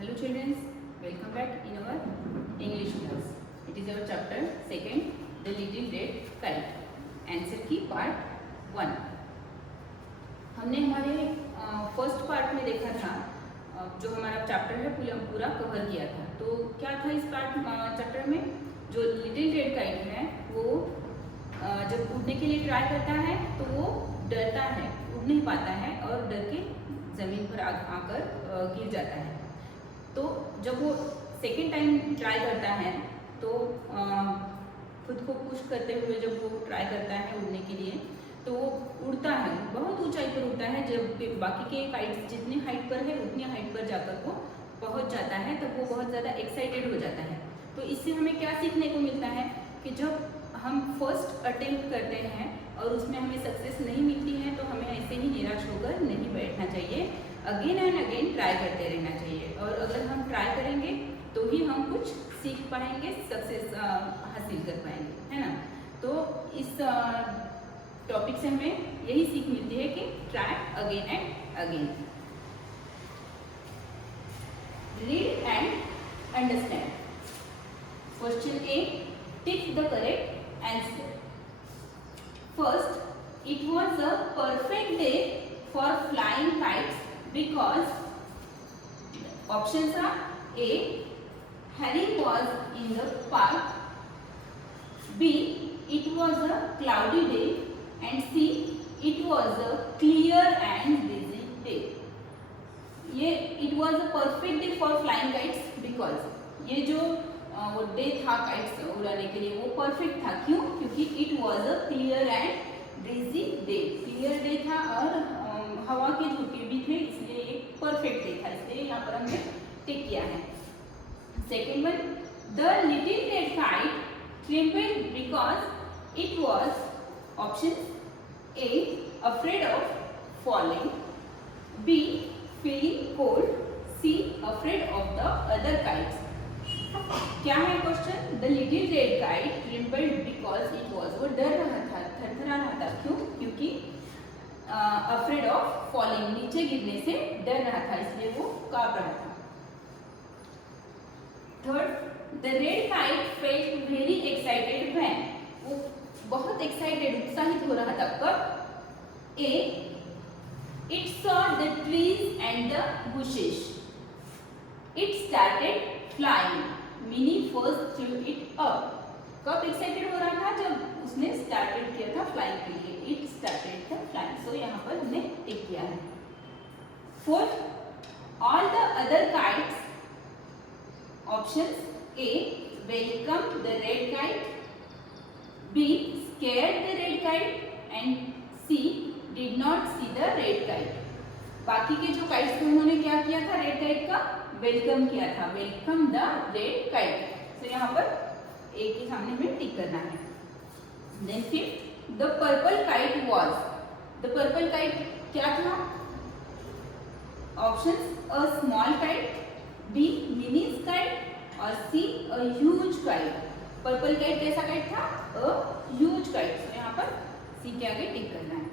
Hello children, welcome back in our English class. It is our chapter 2nd, The Little Red Kite. Answer की part 1. हमने हमारे first part में देखा था, जो हमारा चैप्टर है पूरा कवर किया था. तो क्या था इस चैप्टर में? जो लिटिल रेड काइट है वो जब उड़ने के लिए ट्राई करता है तो वो डरता है, उड़ नहीं पाता है और डर के ज़मीन पर आकर गिर जाता है. तो जब वो सेकेंड टाइम ट्राई करता है तो खुद को पुश करते हुए जब वो ट्राई करता है उड़ने के लिए तो वो उड़ता है, बहुत ऊंचाई पर उड़ता है. जब बाकी के काइट्स जितनी हाइट पर है उतनी हाइट पर जाकर वो पहुंच जाता है तब वो बहुत ज़्यादा एक्साइटेड हो जाता है. तो इससे हमें क्या सीखने को मिलता है कि जब हम फर्स्ट अटेम्प्ट करते हैं और उसमें हमें सक्सेस नहीं मिलती है तो हमें ऐसे ही निराश होकर नहीं बैठना चाहिए. अगेन एंड अगेन ट्राई करते रहना चाहिए और अगर हम ट्राई करेंगे तो ही हम कुछ सीख पाएंगे, सक्सेस हासिल कर पाएंगे, है ना. तो इस टॉपिक से हमें यही सीख मिलती है कि try again and again. Read and understand. Question A, tick the correct answer. First, it was a perfect day for flying kites because options are A, Harry was in the park, B, it was a cloudy day, and C, it was a clear and breezy day. ये it was a perfect day for flying kites because ये जो वो day था kites उड़ाने के लिए वो perfect था. क्यों? क्योंकि it was a clear and breezy day. Clear day था और हवा के झोंके भी थे, इसलिए एक परफेक्ट डे था, इसलिए यहाँ पर हमने टिक किया है. Second one, the little red kite trembled because it was option A, afraid of falling, B, feeling cold, C, afraid of the other kites. क्या है question? The little red kite trembled because it was, वो डर रहा था, थरथरा रहा था. क्यों? क्योंकि अफ्रेड ऑफ फॉलिंग, नीचे गिरने से डर रहा था, इसलिए वो कांप रहा था. Third, the red kite felt very excited when, वो बहुत एक्साइटेड, उत्साहित हो रहा था. कब? A, it saw the trees and the bushes, it started flying, meaning first threw it up. कब एक्साइटेड हो रहा था? जब उसने स्टार्टेड किया था फ्लाइंग के लिए. It started the flying. So यहाँ पर हमने टिक किया है. Fourth, all the other kites, option A, welcome the red kite, B, scared the red kite, and C, did not see the red kite. बाकी के जो काइट्स थे उन्होंने क्या किया था? रेड काइट का वेलकम किया था. Welcome the red kite. तो यहाँ पर एक के सामने में टिक करना है. Then fifth, the purple kite was, the purple kite क्या था? Option a small kite, B, mini kite, और C, a huge kite. Purple kite कैसा काइट था? A huge kite. तो यहाँ पर सी के आगे टिक करना है.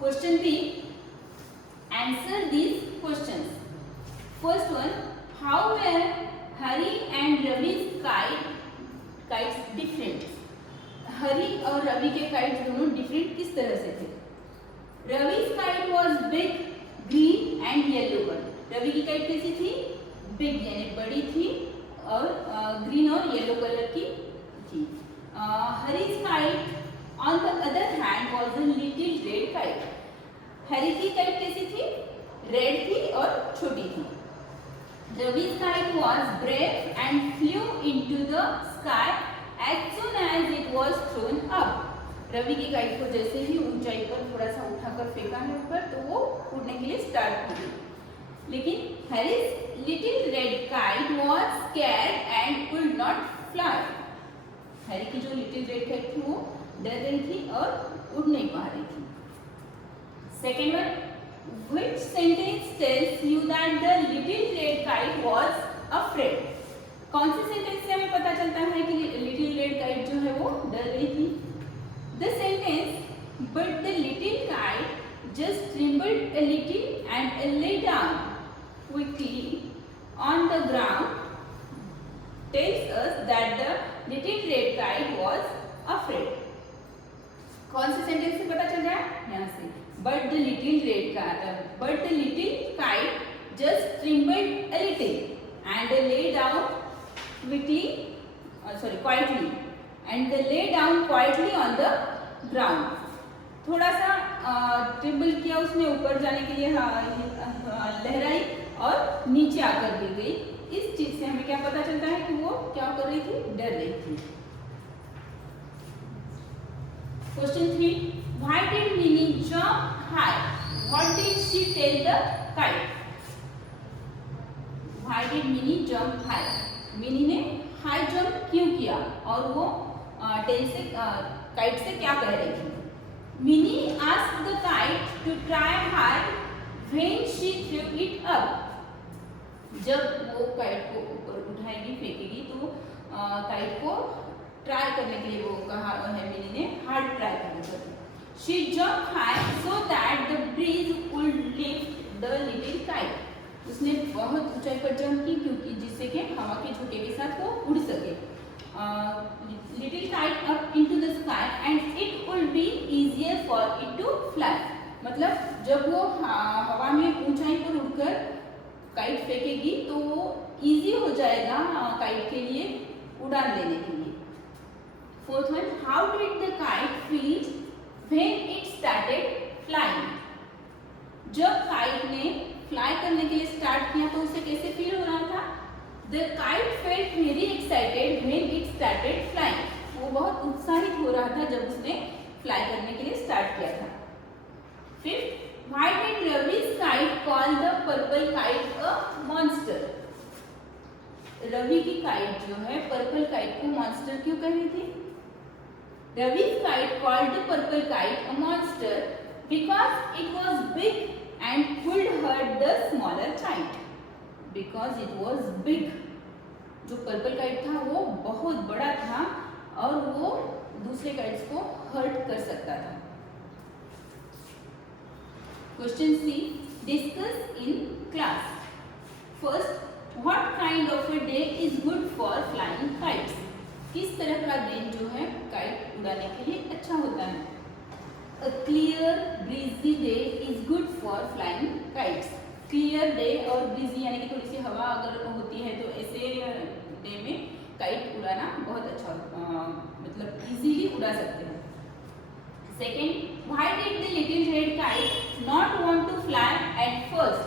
Question B, answer these questions. First one, how were Hari and Ravi's kites different? हरी और रवि के काइट्स दोनों डिफरेंट किस तरह से थे? Ravi's kite was big, green and yellow one. Ravi की काइट कैसी थी? बिग यानी बड़ी थी और ग्रीन और येलो कलर की थी. Hari's kite on the other hand was a little red kite. Harry की काइट कैसी थी? रेड थी और छोटी थी. रवि's kite was brave and flew into the sky as soon as it was thrown up. Ravi की काइट को जैसे ही ऊंचाई पर थोड़ा सा उठाकर फेंका है ऊपर तो वो उड़ने के लिए स्टार्ट हो गई. लेकिन हैरी's little red kite was scared and could not fly. Harry की जो लिटिल रेड काइट थी वो डर रही थी और उड़ नहीं पा रही थी. Second one, which sentence tells you that the little red kite was afraid? कौन सी सेंटेंस से हमें पता चलता है कि लिटिल रेड काइट जो है वो डर रही थी? The sentence, but the little kite just trembled a little and lay down. quickly on the ground tells us that the little red kite was afraid. कौन से सेंटेंस से पता चल रहा है? यहाँ से but the little kite just trembled a little and lay down quietly and lay down quietly on the ground. थोड़ा सा ट्रिबल किया उसने, ऊपर जाने के लिए लहराई और नीचे आकर गिर गई. इस चीज से हमें क्या पता चलता है कि वो क्या कर रही थी? डर रही थी. Question 3. Why did Minnie jump high? What did she tell the kite? Why did Minnie jump high? Mini ने हाई जंप क्यों किया और वो काइट से क्या कह रही थी? Mini asked the kite to try high when she threw it up. जब वो काइट को ऊपर उठाएगी, फेंकेगी, तो काइट को ट्राई करने के लिए वो कहा है मिनी ने हार्ड ट्राई करने के लिए. She jumped high so that the breeze would lift the little kite. उसने बहुत ऊंचाई पर जंप की क्योंकि जिससे कि हवा के झोंके के साथ वो उड़ सके. Little kite up into the sky and it would be easier for it to fly. मतलब जब वो हवा में ऊंचाई पर उड़कर काइट फेंकेगी तो वो इजी हो जाएगा काइट के लिए उड़ान लेने के लिए. Fourth one, how did the kite feel when it started flying? जब काइट ने फ्लाई करने के लिए स्टार्ट किया तो उसे कैसे फील हो रहा था? The kite felt very excited when it started flying. वो बहुत उत्साहित हो रहा था जब उसने फ्लाई करने के लिए स्टार्ट किया था. Fifth, why did Ravi's kite call the purple kite a monster? Ravi की काइट जो है पर्पल काइट को मॉन्स्टर क्यों कह रही थी? Ravi's kite called the purple kite a monster because it was big and could hurt the smaller kite. Because it was big. जो purple kite था वो बहुत बड़ा था और वो दूसरे काइट्स को हर्ट कर सकता था. Question C. Discuss in class. First, what kind of a day is good for flying kites? किस तरह का दिन जो है काइट उड़ाने के लिए अच्छा होता है? A clear breezy day is good for flying kites. Clear day और ब्रीजी यानी कि थोड़ी सी हवा अगर होती है तो ऐसे डे में काइट उड़ाना बहुत अच्छा मतलब इजीली उड़ा सकते हैं. Second, why did the little red kite not want to fly at first?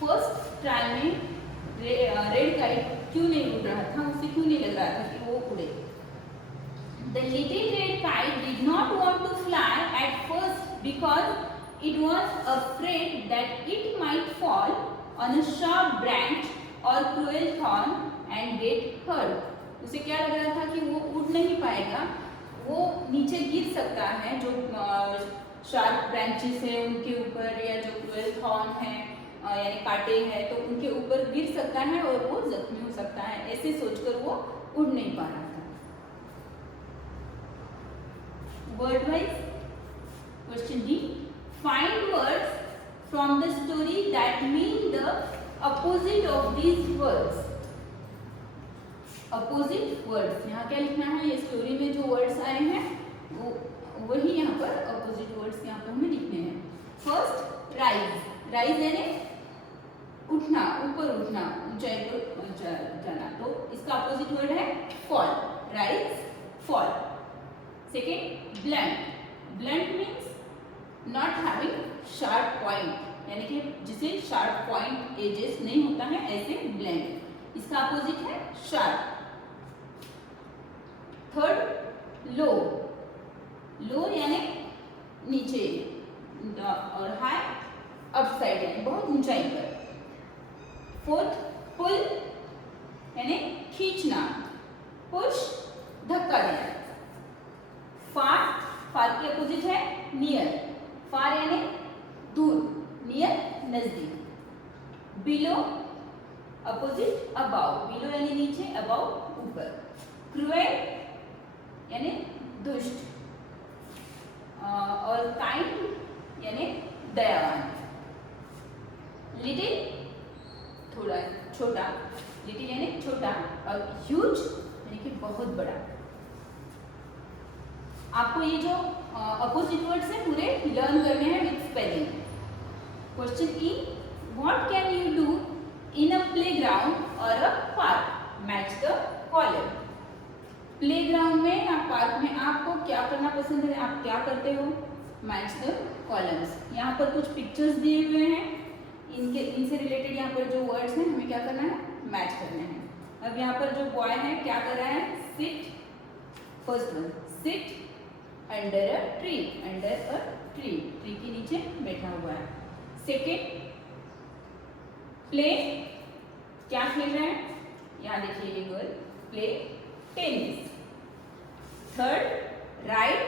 First try में रेड काइट क्यों नहीं उड़ रहा था? उसे क्यों नहीं लग रहा था कि वो उड़े? The little red kite did not want to fly at first because it was afraid that it might fall on a sharp branch or cruel thorn and get hurt. उसे क्या लग रहा था कि वो उड़ नहीं पाएगा, वो नीचे गिर सकता है, जो शार्प ब्रांचेस है उनके ऊपर या जो क्रूएल थॉर्न है यानी कांटे हैं तो उनके ऊपर गिर सकता है और वो जख्मी हो सकता है. ऐसे सोचकर वो उड़ नहीं पा रहा था. Word wise question D. Find words from the story that mean the opposite of these words. Opposite words. यहाँ क्या लिखना है? ये स्टोरी में जो वर्ड्स आए हैं वो वही यहाँ पर opposite words यहाँ पर हमें लिखने हैं. First, rise. rise यानी उठना, ऊपर उठना, ऊंचाई पर जाना. तो इसका अपोजिट वर्ड है fall. rise, fall. Second, blunt. blunt means not having sharp point यानी कि जिसे शार्प पॉइंट एजेस नहीं होता है ऐसे ब्लैंक. इसका अपोजिट है शार्प. थर्ड, लो. लो यानी नीचे और हाई अपसाइड यानी बहुत ऊंचाई पर. फोर्थ, पुल यानी खींचना. पुश धक्का देना. फार. फार के अपोजिट है नियर. फार यानी दूर, नियर नजदीक. Below opposite above. बिलो यानी नीचे, अबाव ऊपर. क्रूएल यानी दुष्ट और काइंड यानी दयावान. लिटिल थोड़ा छोटा, लिटिल यानी छोटा, और ह्यूज यानी कि बहुत बड़ा। आपको ये जो अपोजिट वर्ड्स हैं पूरे लर्न करने हैं with spelling. Question E, what can you do in a playground or a park? Match the column. Playground में या पार्क में आपको क्या करना पसंद है, आप क्या करते हो? Match the columns. यहाँ पर कुछ पिक्चर्स दिए हुए हैं, इनसे रिलेटेड यहाँ पर जो वर्ड्स हैं हमें क्या करना है? मैच करने हैं। अब यहाँ पर जो बॉय है क्या कर रहा है? Sit, first one, sit under a tree, under a tree, tree के नीचे बैठा हुआ है। सेकेंड, प्ले, क्या खेल रहे हैं? यहाँ देखिए ये girl, play tennis. Third, ride,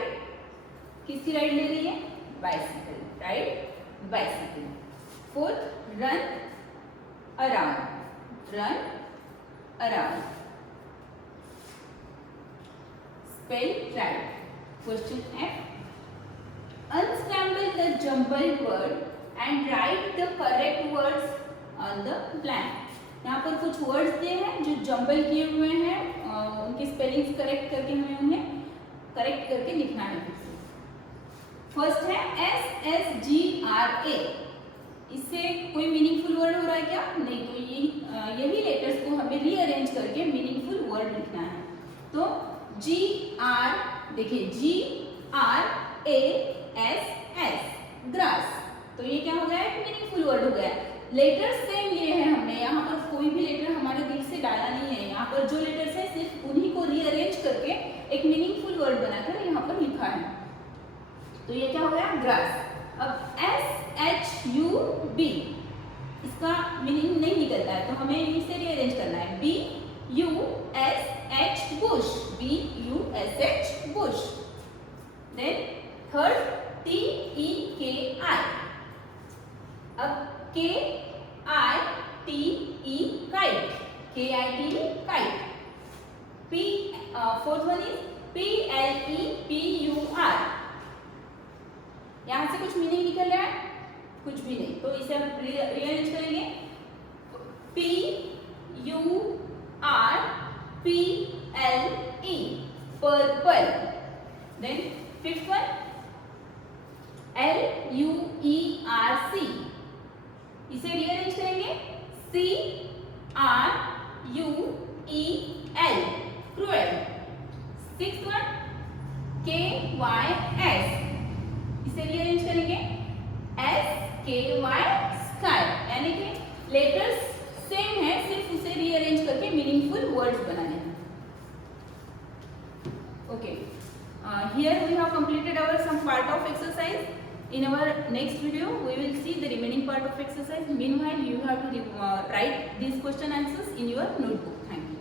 किसकी राइड ले रही है? Bicycle, ride bicycle. Fourth, run around, run around. Spell right. Question F, unscramble the jumbled word and write the correct words on the blank। यहाँ पर कुछ वर्ड्स दिए हैं जो जंबल किए हुए हैं, उनकी स्पेलिंग्स करेक्ट करके हमें उन्हें करेक्ट करके लिखना है। फर्स्ट है SSGRA, इससे कोई मीनिंगफुल वर्ड हो रहा है क्या? नहीं, तो यही लेटर्स को हमें रीअरेंज करके मीनिंगफुल वर्ड लिखना है। तो GR, देखिए GRASS, ग्रास, तो ये क्या हो गया? एक मीनिंगफुल वर्ड हो गया। लेटर्स सेम लिए हैं हमने, यहाँ पर कोई भी लेटर हमारे दिल से डाला नहीं है। यहाँ पर जो लेटर्स है सिर्फ उन्हीं को रीअरेंज करके एक मीनिंगफुल वर्ड बनाकर यहाँ पर लिखा है। तो ये क्या हो गया? ग्रास। अब SHUB, इसका मीनिंग नहीं निकलता है तो हमें इसे रीअरेंज करना है। BUSH, bush, BUSH, bush. Then third, TEKI, अब KITE, kite, KITE, kite. Fourth one is PLEPUR, यहां से कुछ मीनिंग निकल रहा है? कुछ भी नहीं, तो इसे हम रीअरेंज करेंगे। PURPLE, purple. Then fifth one LUERC, इसे रीअरेंज करेंगे CRUEL, cruel. Sixth one KYS, इसे रीअरेंज करेंगे SKY, स्काई। यानी कि लेटर्स सेम है, सिर्फ उसे रीअरेंज करके मीनिंगफुल वर्ड्स बनाने हैं। Okay, here we have completed our some part of exercise. In our next video we will see the remaining part of exercise. Meanwhile you have to write these question answers in your notebook. Thank you.